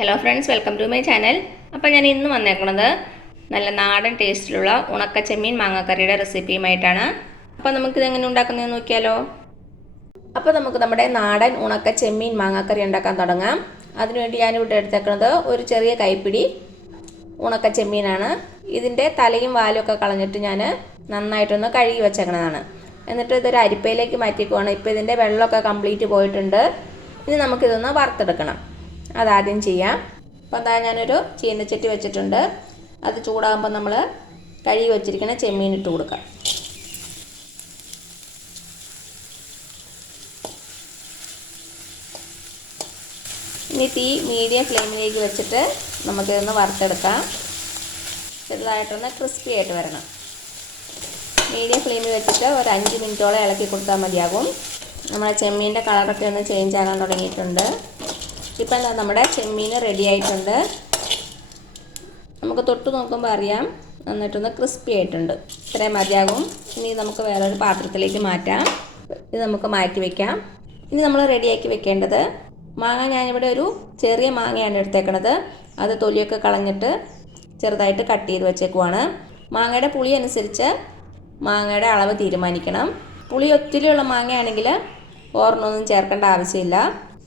Hello friends, welcome to my channel. അപ്പോൾ ഞാൻ ഇന്ന് വന്നേക്കുന്നത് നല്ല നാടൻ ടേസ്റ്റിലുള്ള ഉണക്ക ചെമ്മീൻ മാങ്ങാക്കറിയുടെ റെസിപ്പിയുമായിട്ടാണ്. അപ്പോൾ നമുക്കിത് എങ്ങനെ ഉണ്ടാക്കുന്നതെന്ന് നോക്കിയാലോ. അപ്പോൾ നമുക്ക് നമ്മുടെ നാടൻ ഉണക്ക ചെമ്മീൻ മാങ്ങാക്കറി ഉണ്ടാക്കാൻ തുടങ്ങാം. അതിനുവേണ്ടി ഞാനിവിടെ എടുത്തേക്കുന്നത് ഒരു ചെറിയ കൈപ്പിടി ഉണക്ക ചെമ്മീനാണ്. ഇതിൻ്റെ തലയും വാലും ഒക്കെ കളഞ്ഞിട്ട് ഞാൻ നന്നായിട്ടൊന്ന് കഴുകി വെച്ചേക്കുന്നതാണ്. എന്നിട്ട് ഇതൊരു അരിപ്പയിലേക്ക് മാറ്റിക്കുവാണ്. ഇപ്പോൾ ഇതിൻ്റെ വെള്ളമൊക്കെ കംപ്ലീറ്റ് പോയിട്ടുണ്ട്. ഇനി നമുക്കിതൊന്ന് വറുത്തെടുക്കണം. അതാദ്യം ചെയ്യാം. അപ്പോൾ അതാ ഞാനൊരു ചീനച്ചട്ടി വെച്ചിട്ടുണ്ട്. അത് ചൂടാകുമ്പോൾ നമ്മൾ കഴുകി വെച്ചിരിക്കുന്ന ചെമ്മീൻ ഇട്ട് കൊടുക്കാം. ഇനി തീ മീഡിയം ഫ്ലെയിമിലേക്ക് വെച്ചിട്ട് നമുക്കിതൊന്ന് വറുത്തെടുക്കാം. ചെറുതായിട്ടൊന്ന് ക്രിസ്പി ആയിട്ട് വരണം. മീഡിയം ഫ്ലെയിമിൽ വെച്ചിട്ട് ഒരു 5 മിനിറ്റോളം ഇളക്കി കൊടുത്താൽ മതിയാകും. നമ്മുടെ ചെമ്മീൻ്റെ കളറൊക്കെ ഒന്ന് ചേഞ്ച് ആകാൻ തുടങ്ങിയിട്ടുണ്ട്. ഇപ്പം എന്താ, നമ്മുടെ ചെമ്മീൻ റെഡി ആയിട്ടുണ്ട്. നമുക്ക് തൊട്ട് നോക്കുമ്പോൾ അറിയാം നന്നായിട്ടൊന്ന് ക്രിസ്പി ആയിട്ടുണ്ട്. ഇത്രയും മതിയാകും. ഇനി നമുക്ക് വേറൊരു പാത്രത്തിലേക്ക് മാറ്റാം. ഇത് നമുക്ക് മാറ്റി വയ്ക്കാം. ഇനി നമ്മൾ റെഡിയാക്കി വെക്കേണ്ടത് മാങ്ങ. ഞാനിവിടെ ഒരു ചെറിയ മാങ്ങയാണ് എടുത്തേക്കണത്. അത് തൊലിയൊക്കെ കളഞ്ഞിട്ട് ചെറുതായിട്ട് കട്ട് ചെയ്ത് വെച്ചേക്കുവാണ്. മാങ്ങയുടെ പുളി അനുസരിച്ച് മാങ്ങയുടെ അളവ് തീരുമാനിക്കണം. പുളി ഒത്തിരിയുള്ള മാങ്ങയാണെങ്കിൽ ഓർണമൊന്നും ചേർക്കേണ്ട ആവശ്യമില്ല.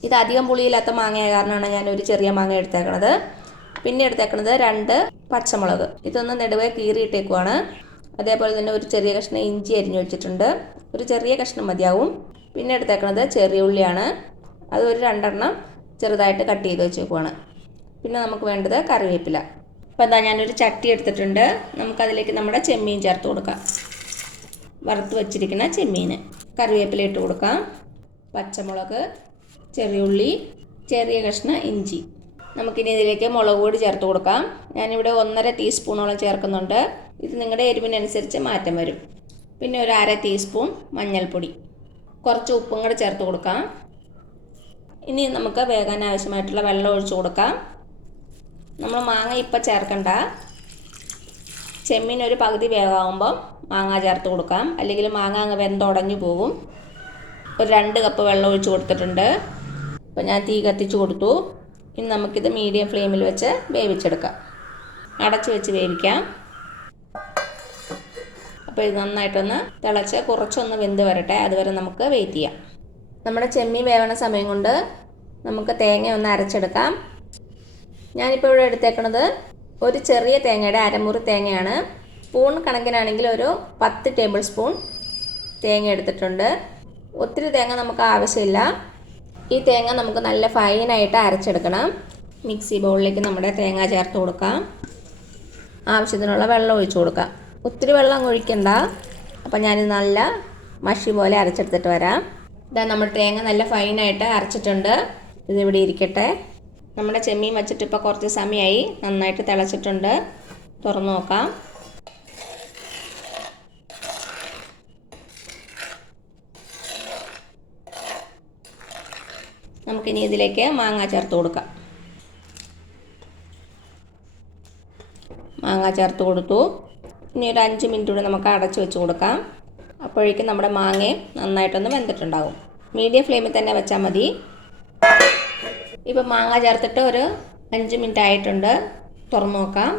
ഇത് അധികം പുളിയില്ലാത്ത മാങ്ങയായ കാരണമാണ് ഞാനൊരു ചെറിയ മാങ്ങ എടുത്തേക്കണത്. പിന്നെ എടുത്തേക്കണത് 2 പച്ചമുളക്. ഇതൊന്ന് നെടുവേ കീറിയിട്ടേക്കുവാണ്. അതേപോലെ തന്നെ ഒരു ചെറിയ കഷ്ണം ഇഞ്ചി അരിഞ്ഞു വെച്ചിട്ടുണ്ട്. ഒരു ചെറിയ കഷ്ണം മതിയാവും. പിന്നെ എടുത്തേക്കണത് ചെറിയ ഉള്ളിയാണ്. അത് ഒരു 2 എണ്ണം ചെറുതായിട്ട് കട്ട് ചെയ്ത് വെച്ചേക്കുവാണ്. പിന്നെ നമുക്ക് വേണ്ടത് കറിവേപ്പില. അപ്പോൾ എന്താ, ഞാനൊരു ചട്ടി എടുത്തിട്ടുണ്ട്. നമുക്കതിലേക്ക് നമ്മുടെ ചെമ്മീൻ ചേർത്ത് കൊടുക്കാം. വറുത്ത് വെച്ചിരിക്കുന്ന ചെമ്മീൻ, കറിവേപ്പില ഇട്ട് കൊടുക്കാം. പച്ചമുളക്, ചെറിയ ഉള്ളി, ചെറിയ കഷ്ണം ഇഞ്ചി. നമുക്കിനി ഇതിലേക്ക് മുളക് പൊടി ചേർത്ത് കൊടുക്കാം. ഞാനിവിടെ 1.5 ടീസ്പൂണോളം ചേർക്കുന്നുണ്ട്. ഇത് നിങ്ങളുടെ എരിവിനനുസരിച്ച് മാറ്റം വരും. പിന്നെ ഒരു 1/2 ടീസ്പൂൺ മഞ്ഞൾപ്പൊടി, കുറച്ച് ഉപ്പും കൂടെ ചേർത്ത് കൊടുക്കാം. ഇനി നമുക്ക് വേകാൻ ആവശ്യമായിട്ടുള്ള വെള്ളം ഒഴിച്ച് കൊടുക്കാം. നമ്മൾ മാങ്ങ ഇപ്പം ചേർക്കണ്ട. ചെമ്മീൻ ഒരു പകുതി വേവാകുമ്പം മാങ്ങ ചേർത്ത് കൊടുക്കാം. അല്ലെങ്കിൽ മാങ്ങ അങ്ങ് വെന്തുടഞ്ഞു പോകും. ഒരു 2 കപ്പ് വെള്ളം ഒഴിച്ച് കൊടുത്തിട്ടുണ്ട്. അപ്പോൾ ഞാൻ തീ കത്തിച്ച് കൊടുത്തു. ഇനി നമുക്കിത് മീഡിയം ഫ്ലെയിമിൽ വെച്ച് വേവിച്ചെടുക്കാം. അടച്ച് വെച്ച് വേവിക്കാം. അപ്പോൾ ഇത് നന്നായിട്ടൊന്ന് തിളച്ച് കുറച്ചൊന്ന് വെന്ത് വരട്ടെ. അതുവരെ നമുക്ക് വെയിറ്റ് ചെയ്യാം. നമ്മുടെ ചെമ്മീൻ വേവണ സമയം കൊണ്ട് നമുക്ക് തേങ്ങ ഒന്ന് അരച്ചെടുക്കാം. ഞാനിപ്പോൾ ഇവിടെ എടുത്തേക്കണത് ഒരു ചെറിയ തേങ്ങയുടെ അരമുറി തേങ്ങയാണ്. സ്പൂൺ കണക്കിനാണെങ്കിൽ ഒരു 10 ടേബിൾ സ്പൂൺ തേങ്ങ എടുത്തിട്ടുണ്ട്. ഒത്തിരി തേങ്ങ നമുക്ക് ആവശ്യമില്ല. ഈ തേങ്ങ നമുക്ക് നല്ല ഫൈനായിട്ട് അരച്ചെടുക്കണം. മിക്സി ബൗളിലേക്ക് നമ്മുടെ തേങ്ങ ചേർത്ത് കൊടുക്കാം. ആവശ്യത്തിനുള്ള വെള്ളം ഒഴിച്ചു കൊടുക്കാം. ഒത്തിരി വെള്ളം ഒഴിക്കണ്ട. അപ്പം ഞാനിത് നല്ല മഷി പോലെ അരച്ചെടുത്തിട്ട് വരാം. ഇതാ നമ്മുടെ തേങ്ങ നല്ല ഫൈനായിട്ട് അരച്ചിട്ടുണ്ട്. ഇതിവിടെ ഇരിക്കട്ടെ. നമ്മുടെ ചെമ്മീൻ വെച്ചിട്ട് ഇപ്പോൾ കുറച്ച് സമയമായി. നന്നായിട്ട് തിളച്ചിട്ടുണ്ട്. തുറന്ന് നോക്കാം. നമുക്കിനി ഇതിലേക്ക് മാങ്ങ ചേർത്ത് കൊടുക്കാം. മാങ്ങ ചേർത്ത് കൊടുത്തു. ഇനി ഒരു 5 മിനിറ്റ് കൂടി നമുക്ക് അടച്ച് വെച്ച് കൊടുക്കാം. അപ്പോഴേക്കും നമ്മുടെ മാങ്ങയും നന്നായിട്ടൊന്ന് വെന്തിട്ടുണ്ടാകും. മീഡിയം ഫ്ലെയിമിൽ തന്നെ വെച്ചാൽ മതി. ഇപ്പോൾ മാങ്ങ ചേർത്തിട്ട് ഒരു 5 മിനിറ്റ് ആയിട്ടുണ്ട്. തുറന്ന് നോക്കാം.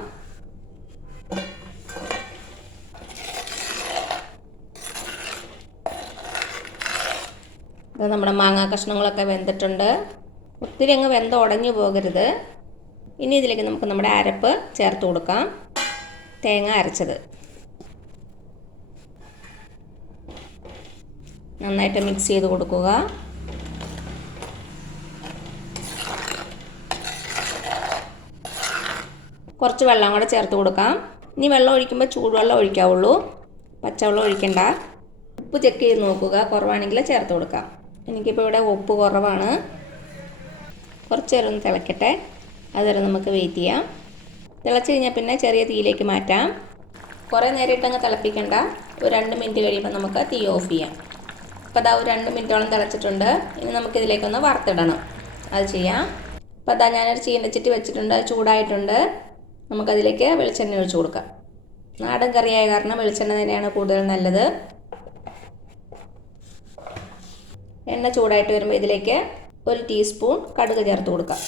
അത് നമ്മുടെ മാങ്ങ കഷ്ണങ്ങളൊക്കെ വെന്തിട്ടുണ്ട്. ഒത്തിരി അങ്ങ് വെന്ത് ഉടഞ്ഞു പോകരുത്. ഇനി ഇതിലേക്ക് നമുക്ക് നമ്മുടെ അരപ്പ് ചേർത്ത് കൊടുക്കാം. തേങ്ങ അരച്ചത് നന്നായിട്ട് മിക്സ് ചെയ്ത് കൊടുക്കുക. കുറച്ച് വെള്ളം കൂടെ ചേർത്ത് കൊടുക്കാം. ഇനി വെള്ളം ഒഴിക്കുമ്പോൾ ചൂടുവെള്ളം ഒഴിക്കാവുള്ളൂ, പച്ചവെള്ളം ഒഴിക്കണ്ട. ഉപ്പ് ചെക്ക് ചെയ്ത് നോക്കുക. കുറവാണെങ്കിൽ ചേർത്ത് കൊടുക്കാം. എനിക്കിപ്പോൾ ഇവിടെ ഉപ്പ് കുറവാണ്. കുറച്ച് നേരം ഒന്ന് തിളക്കട്ടെ. അതുവരെ നമുക്ക് വെയിറ്റ് ചെയ്യാം. തിളച്ച് കഴിഞ്ഞാൽ പിന്നെ ചെറിയ തീയിലേക്ക് മാറ്റാം. കുറേ നേരം ഇട്ടങ്ങ് തിളപ്പിക്കണ്ട. ഒരു 2 മിനിറ്റ് കഴിയുമ്പോൾ നമുക്ക് തീ ഓഫ് ചെയ്യാം. അപ്പോൾ അതാ ഒരു 2 മിനിറ്റോളം തിളച്ചിട്ടുണ്ട്. ഇനി നമുക്കിതിലേക്കൊന്ന് വറുത്തിടണം. അത് ചെയ്യാം. അപ്പോൾ അതാ ഞാനൊരു ചീനച്ചട്ടി വെച്ചിട്ടുണ്ട്. ചൂടായിട്ടുണ്ട്. നമുക്കതിലേക്ക് വെളിച്ചെണ്ണ ഒഴിച്ച് കൊടുക്കാം. നാടൻ കറിയായ കാരണം വെളിച്ചെണ്ണ തന്നെയാണ് കൂടുതൽ നല്ലത്. എണ്ണ ചൂടായിട്ട് വരുമ്പോൾ ഇതിലേക്ക് 1 ടീസ്പൂൺ കടുക് ചേർത്ത് കൊടുക്കാം.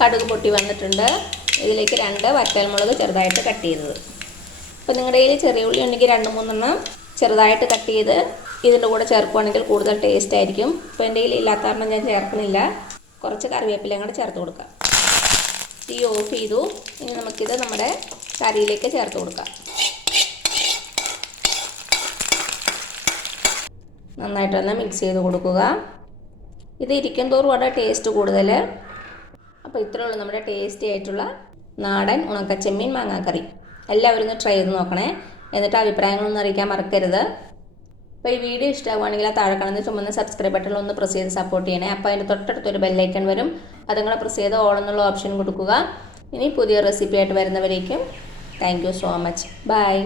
കടുക് പൊട്ടി വന്നിട്ടുണ്ട്. ഇതിലേക്ക് 2 വറ്റൽമുളക് ചെറുതായിട്ട് കട്ട് ചെയ്തത്. അപ്പോൾ നിങ്ങളുടെ കയ്യിൽ ചെറിയ ഉള്ളി ഉണ്ടെങ്കിൽ 2-3 ചെറുതായിട്ട് കട്ട് ചെയ്ത് ഇതിൻ്റെ കൂടെ ചേർക്കുകയാണെങ്കിൽ കൂടുതൽ ടേസ്റ്റ് ആയിരിക്കും. ഇപ്പോൾ എൻ്റെ കയ്യിൽ ഇല്ലാത്ത കാരണം ഞാൻ ചേർക്കുന്നില്ല. കുറച്ച് കറിവേപ്പിലയും കൂടെ ചേർത്ത് കൊടുക്കാം. തീ ഓഫ് ചെയ്തു. ഇനി നമുക്കിത് നമ്മുടെ കറിയിലേക്ക് ചേർത്ത് കൊടുക്കാം. നന്നായിട്ടൊന്ന് മിക്സ് ചെയ്ത് കൊടുക്കുക. ഇത് ഇരിക്കും തോറും വളരെ ടേസ്റ്റ് കൂടുതൽ. അപ്പോൾ ഇത്രയേ ഉള്ളൂ നമ്മുടെ ടേസ്റ്റി ആയിട്ടുള്ള നാടൻ ഉണക്കച്ചെമ്മീൻ മാങ്ങാക്കറി. എല്ലാവരും ഒന്ന് ട്രൈ ചെയ്ത് നോക്കണേ. എന്നിട്ട് അഭിപ്രായങ്ങളൊന്നും അറിയിക്കാൻ മറക്കരുത്. അപ്പോൾ ഈ വീഡിയോ ഇഷ്ടമാവുകയാണെങ്കിൽ ആ താഴെ കാണുന്ന ചുമന്ന സബ്സ്ക്രൈബ് ബട്ടണിൽ ഒന്ന് പ്രസ് ചെയ്ത് സപ്പോർട്ട് ചെയ്യണേ. അപ്പോൾ അതിൻ്റെ തൊട്ടടുത്തൊരു ബെല്ലൈക്കൺ വരും. അതുങ്ങളെ പ്രസ് ചെയ്ത് ഓൾ എന്നുള്ള ഓപ്ഷൻ കൊടുക്കുക. ഇനി പുതിയ റെസിപ്പി ആയിട്ട് വരുന്നവരേക്കും thank you so much. By.